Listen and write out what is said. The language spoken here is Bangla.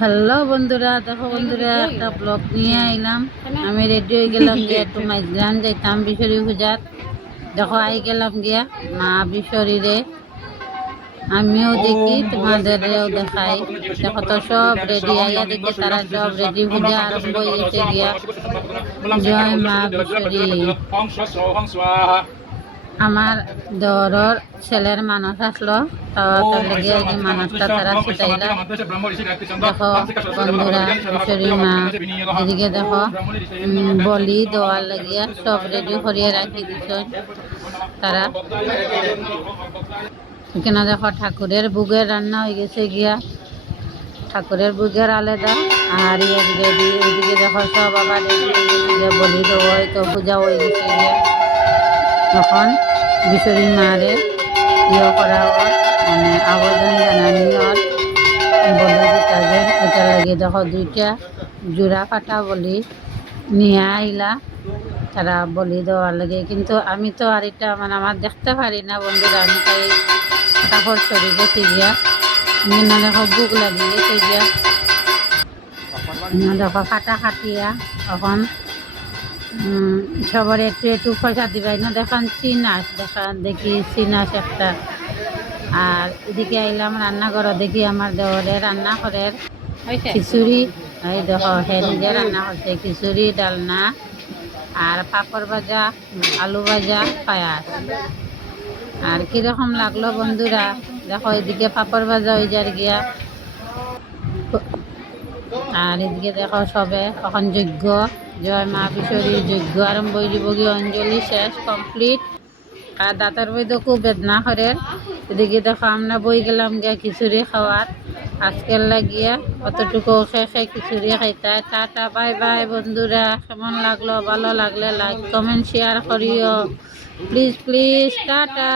হ্যালো বন্ধুরা, দেখো বন্ধুরা, একটা ব্লগ নিয়ে আইলাম। আমি রেডি হয়ে গেলাম গিয়া একটু মাইগ্রান যাইতাম বিশরী পূজাত। দেখো আই গেলাম গিয়া মা বিশরীরে। আমিও দেখি তোমাদেরও দেখাই। দেখো তো সব রেডি, আইয়া দেখি তারা সব রেডি, পূজা আরম্ভ হয়ে গেছে গিয়া। জয় মা বিশরী। আমার দেওরের ছেলের মানুষ আসলো, তার লেগে এই মানুষটা তারা ছুটাইলা। দেখো বন্ধুরা, বিশরী মা এদিকে দেখো বলি দেওয়ার লাগিয়া সব রেডি করিয়া রাখি দিছ তারা। এখানে দেখো ঠাকুরের বুগের রান্না হয়ে গেছে গিয়া, ঠাকুরের বুগের আলাদা। আর এদিকে দেখো সব আবার রেডি হয়ে গেছে গিয়া, বলি দেওয়া তো পূজা হয়ে গেছে গিয়া। তখন বিশরী মারে ইয়ে করা ওর মানে আবেদন জানানি ওর বলি দিতে, ওইটা লাগিয়ে দেখো দুইটা জোড়া ফাটা বলি নিয়ে আইলা তারা বলি দেওয়ার লাগে। কিন্তু আমি তো আর এটা মানে আমার দেখতে পারি না বন্ধুরা, আমি তাই কাপড় চড়ি গেছি গিয়া। না দেখো বুক লাগিয়ে গেছে গিয়া, দেখো ফাটা খাটিয়া। তখন সবার একটু একটু পয়সা দিবাই না, দেখান চিনাস, দেখান দেখি চিনাস একটা। আর এদিকে আইলাম রান্নাঘর, দেখি আমার দেওরে রান্না করে খিচুড়ি। এই দেখো হে নিজে রান্না করছে খিচুড়ি, ডালনা আর পাপড় ভাজা, আলু ভাজা, পায়াস। আর কিরকম লাগলো বন্ধুরা, দেখো এদিকে পাপড় ভাজা হয়ে যার গিয়া। আর এদিকে দেখো সবে এখন যজ্ঞ, জয় মা বিশরী যজ্ঞ আরম্ভ হয়ে যাব গিয়ে, অঞ্জলি শেষ কমপ্লিট। আর দাঁতের বই তো খুব বেদনা করে। এদিকে দেখো আমরা বই গেলাম গিয়া খিচুড়ি খাওয়ার। আজকের লাগিয়া অতটুকু খেয়ে খিচুড়ি খাইতে। টাটা বাই বাই বন্ধুরা, কেমন লাগলো, ভালো লাগলে লাইক কমেন্ট শেয়ার করিও প্লিজ প্লিজ। টাটা।